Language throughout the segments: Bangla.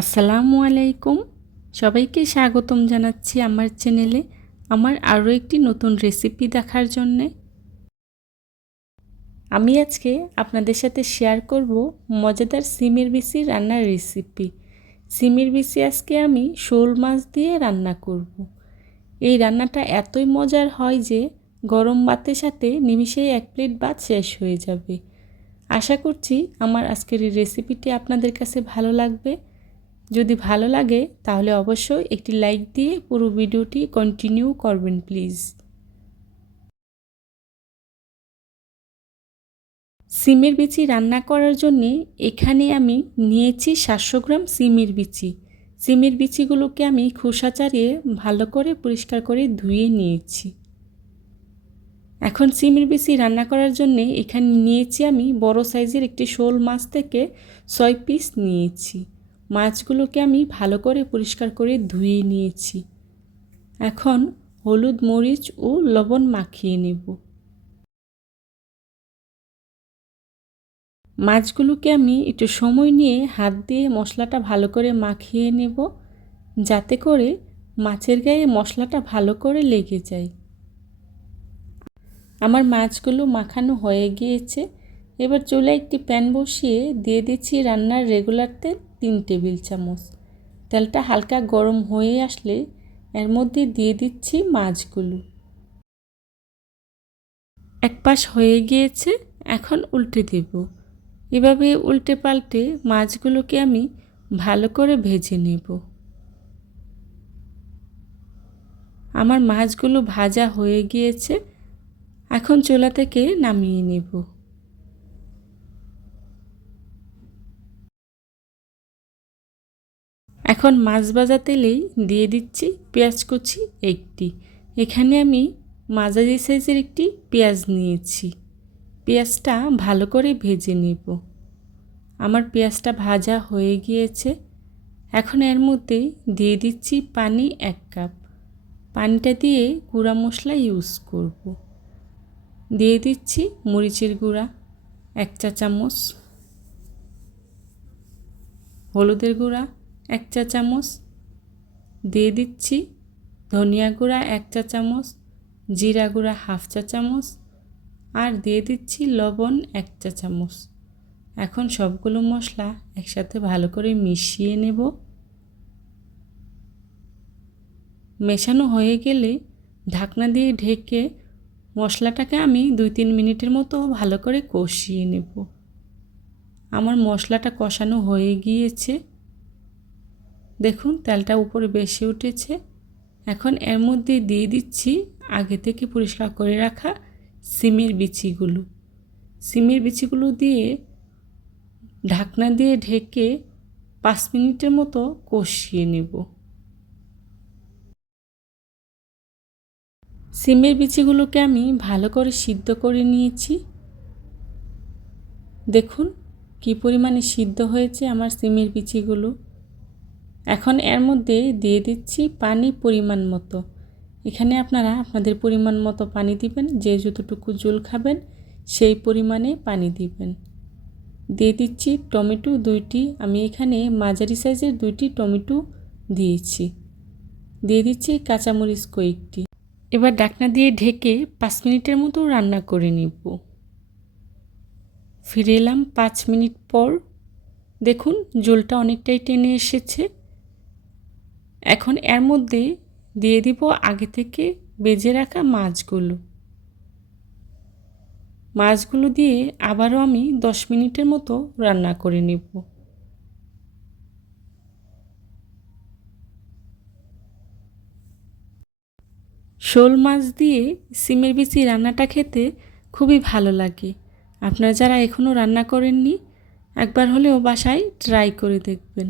আসসালামু আলাইকুম, সবাইকে স্বাগতম জানাচ্ছি আমার চ্যানেলে আমার আরও একটি নতুন রেসিপি দেখার জন্যে। আমি আজকে আপনাদের সাথে শেয়ার করব মজাদার সিমের বিচি রান্নার রেসিপি। সিমের বিচি আজকে আমি শোল মাছ দিয়ে রান্না করব। এই রান্নাটা এতই মজার হয় যে গরম ভাতের সাথে নিমিষেই এক প্লেট ভাত শেষ হয়ে যাবে। আশা করছি আমার আজকের এই রেসিপিটি আপনাদের কাছে ভালো লাগবে। যদি ভালো লাগে তাহলে অবশ্যই একটি লাইক দিয়ে পুরো ভিডিওটি কন্টিনিউ করবেন প্লিজ। সিমের বিচি রান্না করার জন্য এখানে আমি নিয়েছি 700 গ্রাম সিমের বিচি। সিমের বিচিগুলোকে আমি খোসা ছাড়িয়ে ভালো করে পরিষ্কার করে ধুয়ে নিয়েছি। এখন সিমের বিচি রান্না করার জন্য এখানে নিয়েছি আমি বড় সাইজের একটি শোল মাছ থেকে 6 পিস নিয়েছি। মাছগুলোকে আমি ভালো করে পরিষ্কার করে ধুয়ে নিয়েছি। এখন হলুদ, মরিচ ও লবণ মাখিয়ে নেব। মাছগুলোকে আমি একটু সময় নিয়ে হাত দিয়ে মশলাটা ভালো করে মাখিয়ে নেব, যাতে করে মাছের গায়ে মশলাটা ভালো করে লেগে যায়। আমার মাছগুলো মাখানো হয়ে গিয়েছে। এবার চুলায় একটি প্যান বসিয়ে দিয়ে দিচ্ছি রান্নার রেগুলার তেল 3 টেবিল চামচ। তেলটা হালকা গরম হয়ে আসলে এর মধ্যে দিয়ে দিচ্ছি মাছগুলো। এক পাশ হয়ে গিয়েছে, এখন উল্টে দেব। এভাবে উল্টে পাল্টে মাছগুলোকে আমি ভালো করে ভেজে নেব। আমার মাছগুলো ভাজা হয়ে গিয়েছে, এখন চুলা থেকে নামিয়ে নেব। এখন মাছ ভাজা তেলেই দিয়ে দিচ্ছি পেঁয়াজ কুচি একটি। এখানে আমি মাঝারি সাইজের একটি পেঁয়াজ নিয়েছি। পেঁয়াজটা ভালো করে ভেজে নেব। আমার পেঁয়াজটা ভাজা হয়ে গিয়েছে, এখন এর মধ্যে দিয়ে দিচ্ছি পানি 1 কাপ। পানিটা দিয়ে গুঁড়া মশলা ইউজ করব। দিয়ে দিচ্ছি মরিচের গুঁড়া 1 চা চামচ, হলুদের গুঁড়া 1 চা চামচ, দিয়ে দিচ্ছি ধনিয়া গুঁড়া 1 চা চামচ, জিরা গুঁড়া 1/2 চা চামচ, আর দিয়ে দিচ্ছি লবণ 1 চা চামচ। এখন সবগুলো মশলা একসাথে ভালো করে মিশিয়ে নেব। মেশানো হয়ে গেলে ঢাকনা দিয়ে ঢেকে মশলাটাকে আমি 2-3 মিনিটের মতো ভালো করে কষিয়ে নেব। আমার মশলাটা কষানো হয়ে গিয়েছে, দেখুন তেলটা উপরে বেশি উঠেছে। এখন এর মধ্যে দিয়ে দিচ্ছি আগে থেকে পরিষ্কার করে রাখা সিমের বিচিগুলো। সিমের বিচিগুলো দিয়ে ঢাকনা দিয়ে ঢেকে 5 মিনিটের মতো কষিয়ে নেব। সিমের বিচিগুলোকে আমি ভালো করে সিদ্ধ করে নিয়েছি। দেখুন কি পরিমাণে সিদ্ধ হয়েছে আমার সিমের বিচিগুলো। এখন এর মধ্যে দিয়ে দিচ্ছি পানি পরিমাণ মতো। এখানে আপনারা আপনাদের পরিমাণ মতো পানি দিবেন, যে যতটুকু ঝোল খাবেন সেই পরিমাণে পানি দিবেন। দিয়ে দিচ্ছি টমেটো 2টি। আমি এখানে মাঝারি সাইজের 2টি টমেটো দিয়েছি। দিয়ে দিচ্ছি কাঁচামরিচ কয়েকটি। এবার ঢাকনা দিয়ে ঢেকে 5 মিনিটের মতো রান্না করে নিব। ফিরে এলাম 5 মিনিট পর। দেখুন ঝোলটা অনেকটাই টেনে এসেছে। এখন এর মধ্যে দিয়ে দিব আগে থেকে ভেজে রাখা মাছগুলো দিয়ে আবারও আমি 10 মিনিটের মতো রান্না করে নেব। শোল মাছ দিয়ে সিমের বিচি রান্নাটা খেতে খুবই ভালো লাগে। আপনারা যারা এখনও রান্না করেননি একবার হলেও বাসায় ট্রাই করে দেখবেন।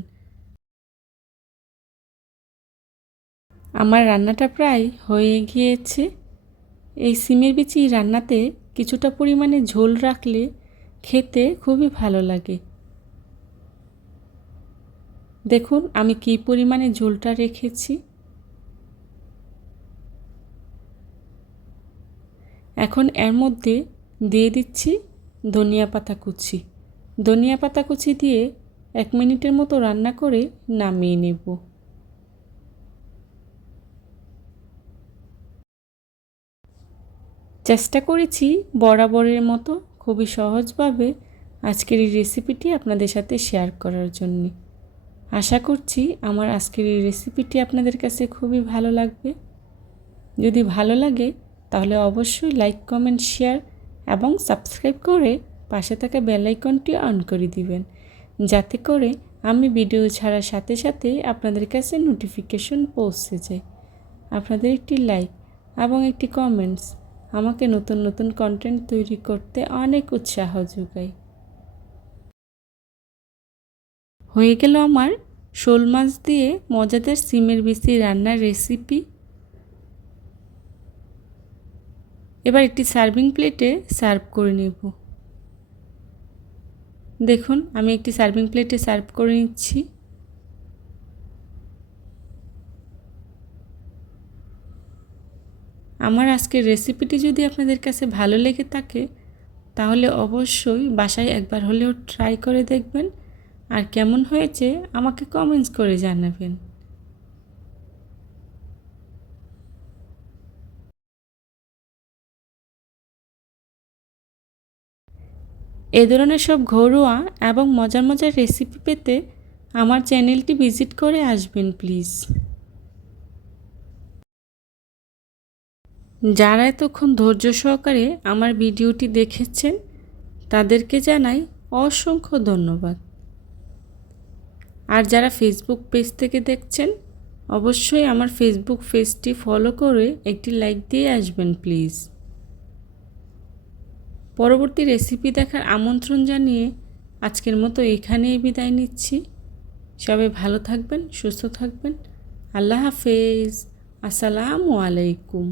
আমার রান্নাটা প্রায় হয়ে গিয়েছে। এই সিমের বিচি রান্নাতে কিছুটা পরিমাণে ঝোল রাখলে খেতে খুবই ভালো লাগে। দেখুন আমি কী পরিমাণে ঝোলটা রেখেছি। এখন এর মধ্যে দিয়ে দিচ্ছি ধনিয়া পাতা কুচি। ধনিয়া পাতা কুচি দিয়ে 1 মিনিটের মতো রান্না করে নামিয়ে নেব। চেষ্টা করেছি বরাবরের মতো খুবই সহজভাবে আজকের এই রেসিপিটি আপনাদের সাথে শেয়ার করার জন্য। আশা করছি আমার আজকের এই রেসিপিটি আপনাদের কাছে খুবই ভালো লাগবে। যদি ভালো লাগে তাহলে অবশ্যই লাইক, কমেন্ট, শেয়ার এবং সাবস্ক্রাইব করে পাশে থাকা বেল আইকনটি অন করে দিবেন, যাতে করে আমি ভিডিও ছাড়ার সাথে সাথে আপনাদের কাছে নোটিফিকেশন পৌঁছে যায়। আপনাদের একটি লাইক এবং একটি কমেন্টস আমাকে নতুন নতুন কন্টেন্ট তৈরি করতে অনেক উৎসাহ যোগায়। হয়ে গেল আমার শোল মাছ দিয়ে মজাদার সিমের বিচি রান্নার রেসিপি। এবার একটি সার্ভিং প্লেটে সার্ভ করে নেব। দেখুন আমি একটি সার্ভিং প্লেটে সার্ভ করে নিচ্ছি। আমার আজকের রেসিপিটি যদি আপনাদের কাছে ভালো লেগে থাকে তাহলে অবশ্যই বাসায় একবার হলেও ট্রাই করে দেখবেন, আর কেমন হয়েছে আমাকে কমেন্টস করে জানাবেন। এ ধরনের সব ঘরোয়া এবং মজার মজার রেসিপি পেতে আমার চ্যানেলটি ভিজিট করে আসবেন প্লিজ। যারা এতক্ষণ ধৈর্য সহকারে আমার ভিডিওটি দেখেছেন তাদেরকে জানাই অসংখ্য ধন্যবাদ। আর যারা ফেসবুক পেজ থেকে দেখছেন অবশ্যই আমার ফেসবুক পেজটি ফলো করে একটি লাইক দিয়ে আসবেন প্লিজ। পরবর্তী রেসিপি দেখার আমন্ত্রণ জানিয়ে আজকের মতো এখানেই বিদায় নিচ্ছি। সবাই ভালো থাকবেন, সুস্থ থাকবেন। আল্লাহ হাফেজ। আসসালামু আলাইকুম।